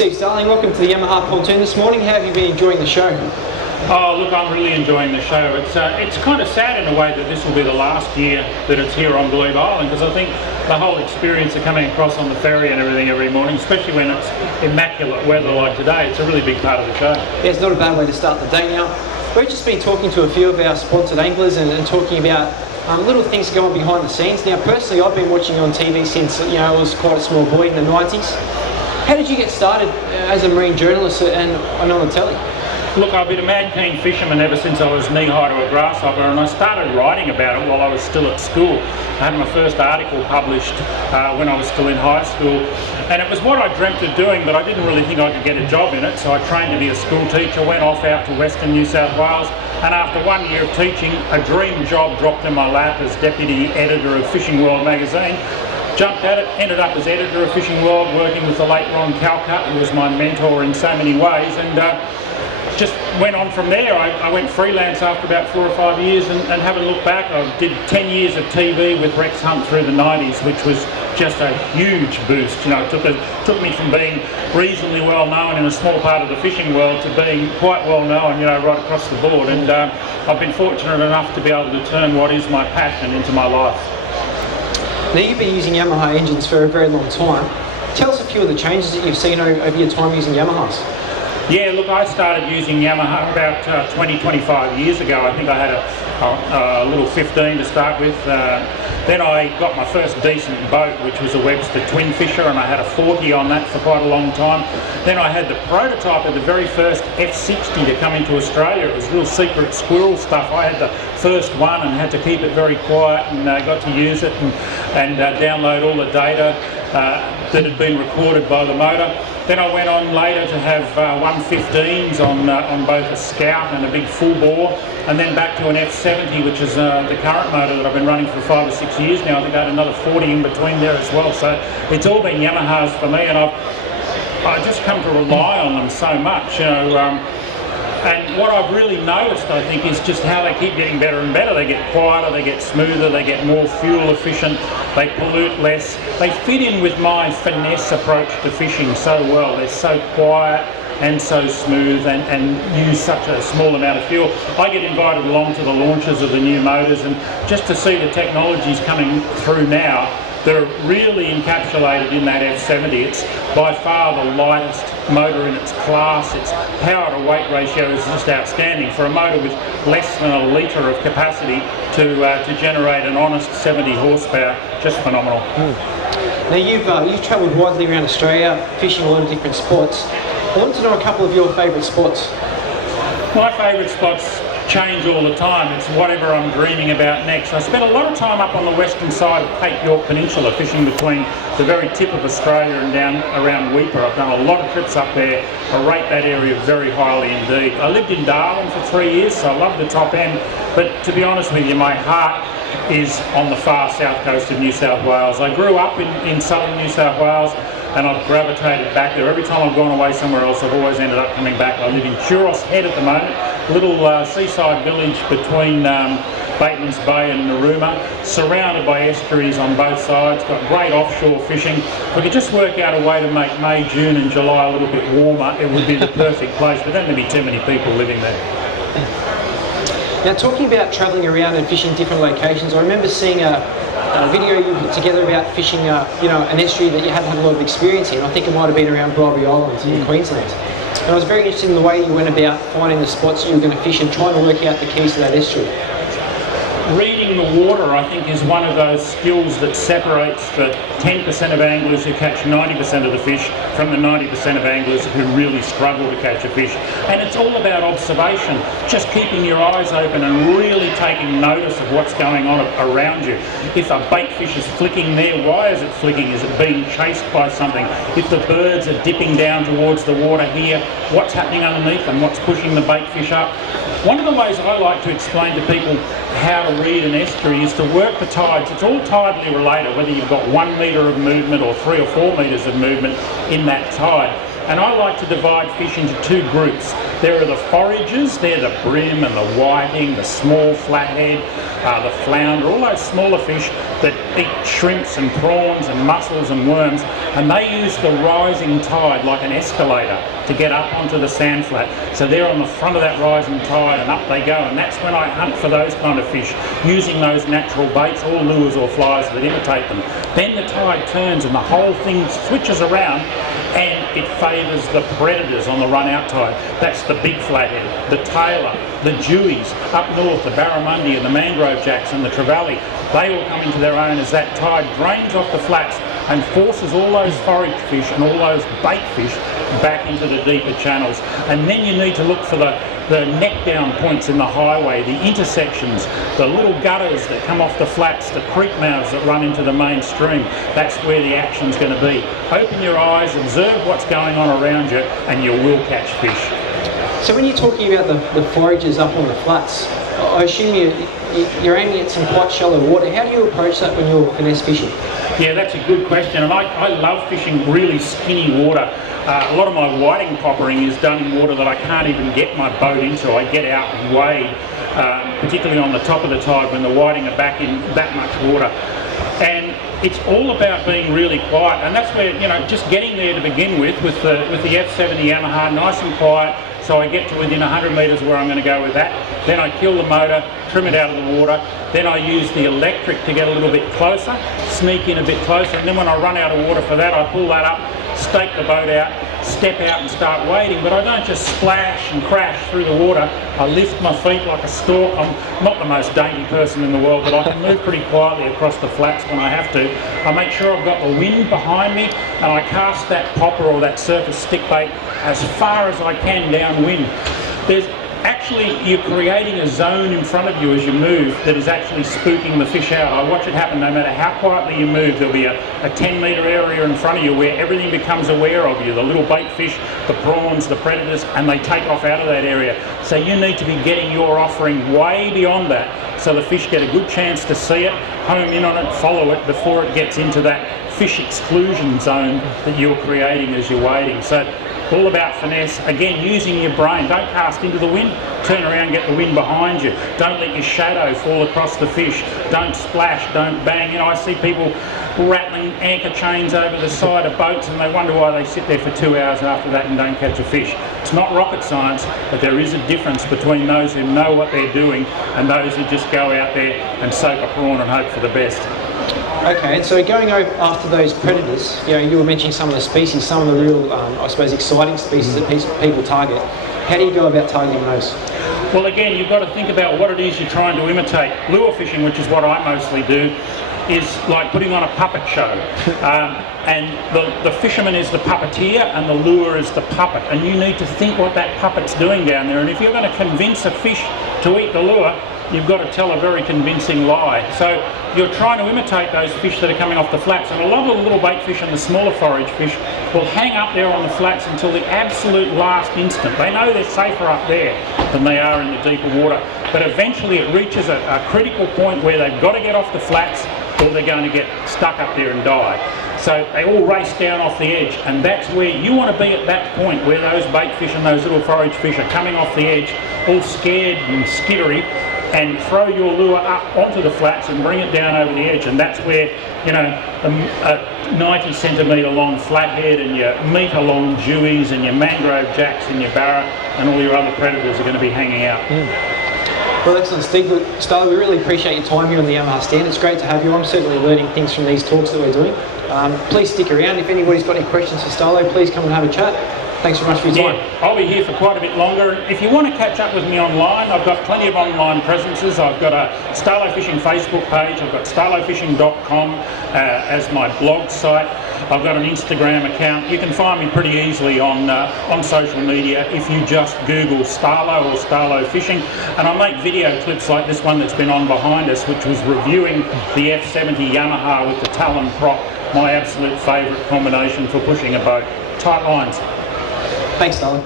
Steve Starling, welcome to the Yamaha pontoon this morning. How have you been enjoying the show? Oh, look, I'm really enjoying the show. It's kind of sad in a way that this will be the last year that it's here on Believe Island, because I think the whole experience of coming across on the ferry and everything every morning, especially when it's immaculate weather like today, it's a really big part of the show. Yeah, it's not a bad way to start the day now. We've just been talking to a few of our sponsored anglers and talking about little things going on behind the scenes. Now, personally, I've been watching on TV since I was quite a small boy in the 90s. How did you get started as a marine journalist and on the telly? Look, I've been a mad keen fisherman ever since I was knee-high to a grasshopper, and I started writing about it while I was still at school. I had my first article published when I was still in high school, and it was what I dreamt of doing, but I didn't really think I could get a job in it, so I trained to be a school teacher, went off out to Western New South Wales, and after 1 year of teaching, a dream job dropped in my lap as deputy editor of Fishing World magazine. Jumped at it, ended up as editor of Fishing World, working with the late Ron Calcutt, who was my mentor in so many ways, and just went on from there. I went freelance after about 4 or 5 years, and having looked back, I did 10 years of TV with Rex Hunt through the 90s, which was just a huge boost. It took me from being reasonably well known in a small part of the fishing world to being quite well known, right across the board. And I've been fortunate enough to be able to turn what is my passion into my life. Now, you've been using Yamaha engines for a very long time. Tell us a few of the changes that you've seen over your time using Yamahas. Yeah, look, I started using Yamaha about 20-25 years ago. I think I had a little 15 to start with. Then I got my first decent boat, which was a Webster Twin Fisher, and I had a 40 on that for quite a long time. Then I had the prototype of the very first F60 to come into Australia. It was real secret squirrel stuff. I had the first one and had to keep it very quiet, and got to use it and download all the data that had been recorded by the motor. Then I went on later to have 115s on both a Scout and a big full bore, and then back to an F70, which is the current motor that I've been running for 5 or 6 years now. I think I had another 40 in between there as well. So it's all been Yamahas for me, and I've just come to rely on them so much. And what I've really noticed, I think, is just how they keep getting better and better. They get quieter, they get smoother, they get more fuel efficient, they pollute less. They fit in with my finesse approach to fishing so well. They're so quiet and so smooth and use such a small amount of fuel. I get invited along to the launches of the new motors, and just to see the technologies coming through now that are really encapsulated in that F70. It's by far the lightest motor in its class. Its power to weight ratio is just outstanding. For a motor with less than a litre of capacity to generate an honest 70 horsepower, just phenomenal. Now, you've travelled widely around Australia, fishing a lot of different spots. I want to know a couple of your favourite spots. My favourite spots change all the time. It's whatever I'm dreaming about next. I spent a lot of time up on the western side of Cape York Peninsula, fishing between the very tip of Australia and down around Weipa. I've done a lot of trips up there. I rate that area very highly indeed. I lived in Darwin for 3 years, so I love the top end, but to be honest with you, my heart is on the far south coast of New South Wales. I grew up in southern New South Wales, and I've gravitated back there. Every time I've gone away somewhere else, I've always ended up coming back. I live in Churros Head at the moment, a little seaside village between Bateman's Bay and Narooma, surrounded by estuaries on both sides, got great offshore fishing. If we could just work out a way to make May, June and July a little bit warmer, it would be the perfect place, but there don't be too many people living there. Now, talking about travelling around and fishing different locations, I remember seeing a video you put together about fishing an estuary that you hadn't had a lot of experience in. I think it might have been around Bribie Island in Queensland. And I was very interested in the way you went about finding the spots you were going to fish and trying to work out the keys to that estuary. Reading the water, I think, is one of those skills that separates the 10% of anglers who catch 90% of the fish from the 90% of anglers who really struggle to catch a fish. And it's all about observation, just keeping your eyes open and really taking notice of what's going on around you. If a bait fish is flicking there, why is it flicking? Is it being chased by something? If the birds are dipping down towards the water here, what's happening underneath and what's pushing the bait fish up? One of the ways I like to explain to people how to read an estuary is to work the tides. It's all tidally related, whether you've got 1 metre of movement or 3 or 4 metres of movement in that tide. And I like to divide fish into two groups. There are the foragers, they're the brim and the whiting, the small flathead, the flounder, all those smaller fish that eat shrimps and prawns and mussels and worms, and they use the rising tide like an escalator to get up onto the sand flat. So they're on the front of that rising tide and up they go, and that's when I hunt for those kind of fish, using those natural baits or lures or flies that imitate them. Then the tide turns and the whole thing switches around and it favours the predators on the run-out tide. That's the big flathead, the tailor, the dewies, up north, the barramundi and the mangrove jacks and the trevally. They all come into their own as that tide drains off the flats and forces all those forage fish and all those bait fish back into the deeper channels. And then you need to look for the neck down points in the highway, the intersections, the little gutters that come off the flats, the creek mouths that run into the main stream. That's where the action's going to be. Open your eyes, observe what's going on around you, and you will catch fish. So when you're talking about the foragers up on the flats, I assume you're aiming at some quite shallow water. How do you approach that when you're finesse fishing? Yeah, that's a good question, and I love fishing really skinny water. A lot of my whiting poppering is done in water that I can't even get my boat into. I get out and wade, particularly on the top of the tide when the whiting are back in that much water. And it's all about being really quiet, and that's where, you know, just getting there to begin with the F70 Yamaha, nice and quiet, so I get to within 100 metres where I'm going to go with that. Then I kill the motor, trim it out of the water. Then I use the electric to get a little bit closer, sneak in a bit closer, and then when I run out of water for that, I pull that up, stake the boat out, step out and start wading. But I don't just splash and crash through the water. I lift my feet like a stork. I'm not the most dainty person in the world, but I can move pretty quietly across the flats when I have to. I make sure I've got the wind behind me, and I cast that popper or that surface stick bait as far as I can downwind. You're creating a zone in front of you as you move that is actually spooking the fish out. I watch it happen. No matter how quietly you move, there'll be a 10-metre area in front of you where everything becomes aware of you. The little bait fish, the prawns, the predators, and they take off out of that area. So you need to be getting your offering way beyond that so the fish get a good chance to see it, home in on it, follow it before it gets into that fish exclusion zone that you're creating as you're wading. So all about finesse, again using your brain. Don't cast into the wind, turn around, get the wind behind you. Don't let your shadow fall across the fish. Don't splash, don't bang. You know, I see people rattling anchor chains over the side of boats and they wonder why they sit there for 2 hours after that and don't catch a fish. It's not rocket science, but there is a difference between those who know what they're doing and those who just go out there and soak a prawn and hope for the best. Okay, and so going over after those predators, you know, you were mentioning some of the species, some of the real, I suppose, exciting species that people target. How do you go about targeting those? Well, again, you've got to think about what it is you're trying to imitate. Lure fishing, which is what I mostly do, is like putting on a puppet show. And the fisherman is the puppeteer and the lure is the puppet. And you need to think what that puppet's doing down there. And if you're going to convince a fish to eat the lure, you've got to tell a very convincing lie. So you're trying to imitate those fish that are coming off the flats, and a lot of the little bait fish and the smaller forage fish will hang up there on the flats until the absolute last instant. They know they're safer up there than they are in the deeper water, but eventually it reaches a critical point where they've got to get off the flats or they're going to get stuck up there and die. So they all race down off the edge, and that's where you want to be at that point where those bait fish and those little forage fish are coming off the edge all scared and skittery, and throw your lure up onto the flats and bring it down over the edge. And that's where, you know, a 90 centimetre long flathead and your metre long dewies and your mangrove jacks and your barra and all your other predators are going to be hanging out. Well, excellent, Steve. Starling, we really appreciate your time here on the Yamaha stand. It's great to have you. I'm certainly learning things from these talks that we're doing. Please stick around. If anybody's got any questions for Starling, please come and have a chat. Thanks very much for your time. Yeah, I'll be here for quite a bit longer. If you want to catch up with me online, I've got plenty of online presences. I've got a Starlo Fishing Facebook page. I've got starlofishing.com as my blog site. I've got an Instagram account. You can find me pretty easily on social media if you just Google Starlo or Starlo Fishing. And I make video clips like this one that's been on behind us, which was reviewing the F70 Yamaha with the Talon prop, my absolute favourite combination for pushing a boat. Tight lines. Thanks, Starling.